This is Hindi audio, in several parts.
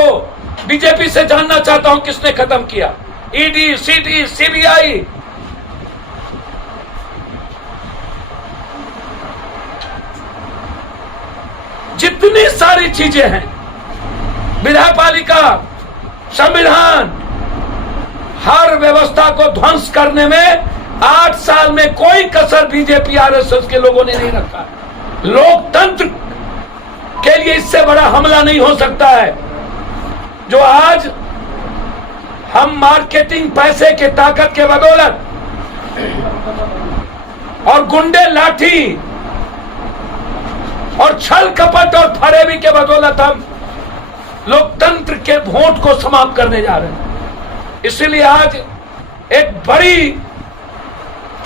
को बीजेपी से जानना चाहता हूं किसने खत्म किया। ईडी, सीडी, सीबीआई, जितनी सारी चीजें हैं, विधायपालिका, संविधान, हर व्यवस्था को ध्वंस करने में 8 साल में कोई कसर बीजेपी आरएसएस के लोगों ने नहीं रखा। लोकतंत्र के लिए इससे बड़ा हमला नहीं हो सकता है। जो आज हम मार्केटिंग पैसे के ताकत के बदौलत और गुंडे लाठी और छल कपट और फरेबी के बदौलत हम लोकतंत्र के वोट को समाप्त करने जा रहे हैं। इसीलिए आज एक बड़ी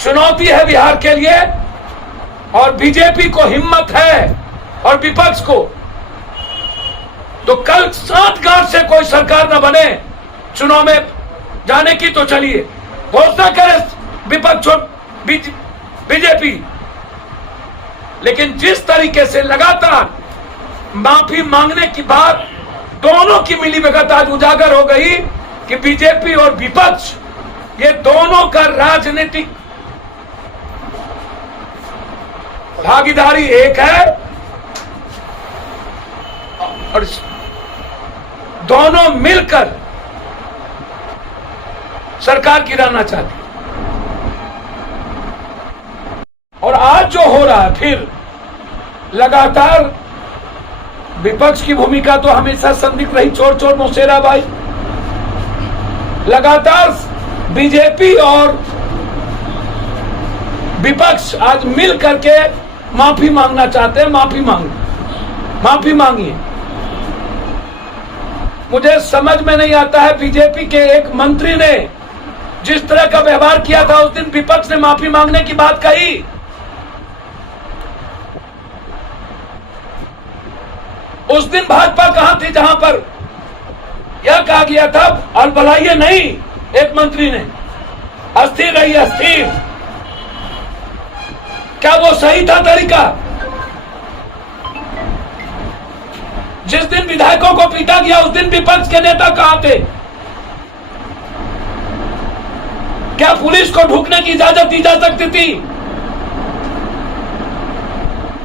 चुनौती है बिहार के लिए, और बीजेपी को हिम्मत है और विपक्ष को तो कल साठगांठ से कोई सरकार न बने चुनाव में जाने की, तो चलिए घोषणा करे विपक्ष और बीजेपी। लेकिन जिस तरीके से लगातार माफी मांगने की बात दोनों की मिलीभगत आज उजागर हो गई कि बीजेपी और विपक्ष ये दोनों का राजनीतिक भागीदारी एक है और दोनों मिलकर सरकार गिराना चाहती है। और आज जो हो रहा है, फिर लगातार विपक्ष की भूमिका तो हमेशा संदिग्ध रही, चोर चोर मौसेरा भाई। लगातार बीजेपी और विपक्ष आज मिल करके माफी मांगना चाहते हैं। माफी मांगिए। मुझे समझ में नहीं आता है, बीजेपी के एक मंत्री ने जिस तरह का व्यवहार किया था, उस दिन विपक्ष ने माफी मांगने की बात कही। उस दिन भाजपा कहां थी जहां पर यह कहा गया था अलबलाइए नहीं, एक मंत्री ने अस्थिर रही, अस्थिर। क्या वो सही था तरीका? जिस दिन विधायकों को पीटा गया उस दिन विपक्ष के नेता कहां थे? क्या पुलिस को ढुकने की इजाजत दी जा सकती थी?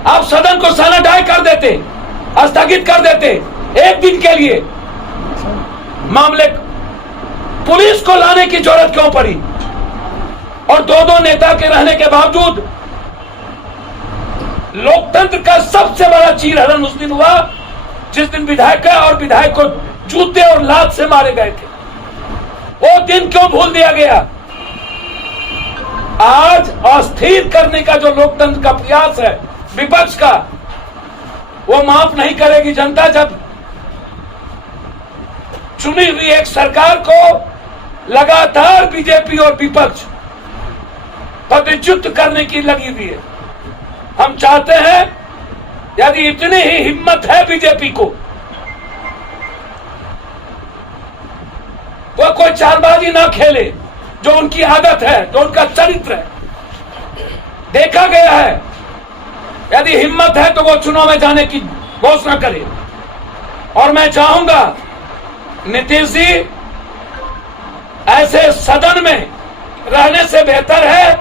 आप सदन को सैनिटाइज कर देते, स्थगित कर देते एक दिन के लिए। मामले पुलिस को लाने की जरूरत क्यों पड़ी? और दो नेता के रहने के बावजूद लोकतंत्र का सबसे बड़ा चीरहरण उस दिन हुआ जिस दिन विधायक और विधायक को जूते और लात से मारे गए थे। वो दिन क्यों भूल दिया गया? आज अस्थिर करने का जो लोकतंत्र का प्रयास है विपक्ष का, वो माफ नहीं करेगी जनता। जब चुनी हुई एक सरकार को लगातार बीजेपी और विपक्ष पदच्युत करने की लगी हुई है। हम चाहते हैं यदि इतनी ही हिम्मत है बीजेपी को, तो कोई चालबाजी ना खेले, जो उनकी आदत है, जो उनका चरित्र है, देखा गया है। यदि हिम्मत है तो वो चुनाव में जाने की घोषणा करे। और मैं चाहूंगा नीतीश जी, ऐसे सदन में रहने से बेहतर है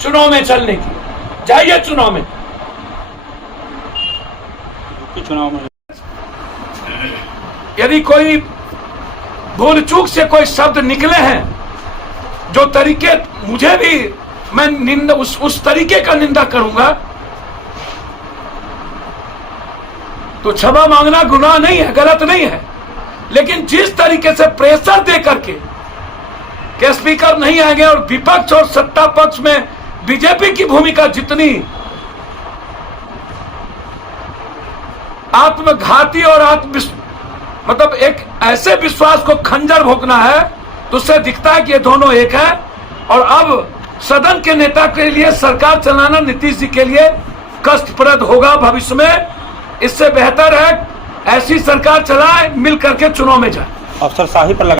चुनाव में चलने की। जाइए चुनाव में। यदि कोई भूल चूक से कोई शब्द निकले हैं, जो तरीके मुझे भी, मैं निंदा उस तरीके का निंदा करूंगा, तो क्षमा मांगना गुनाह नहीं है, गलत नहीं है। लेकिन जिस तरीके से प्रेशर दे करके कि स्पीकर नहीं आएंगे और विपक्ष और सत्ता पक्ष में बीजेपी की भूमिका जितनी आत्मघाती और मतलब एक ऐसे विश्वास को खंजर भोंकना है, तो उससे दिखता है कि ये दोनों एक है। और अब सदन के नेता के लिए सरकार चलाना नीतीश जी के लिए कष्टप्रद होगा भविष्य में। इससे बेहतर है ऐसी सरकार चलाए, मिल करके चुनाव में जाए। अफसरशाही पर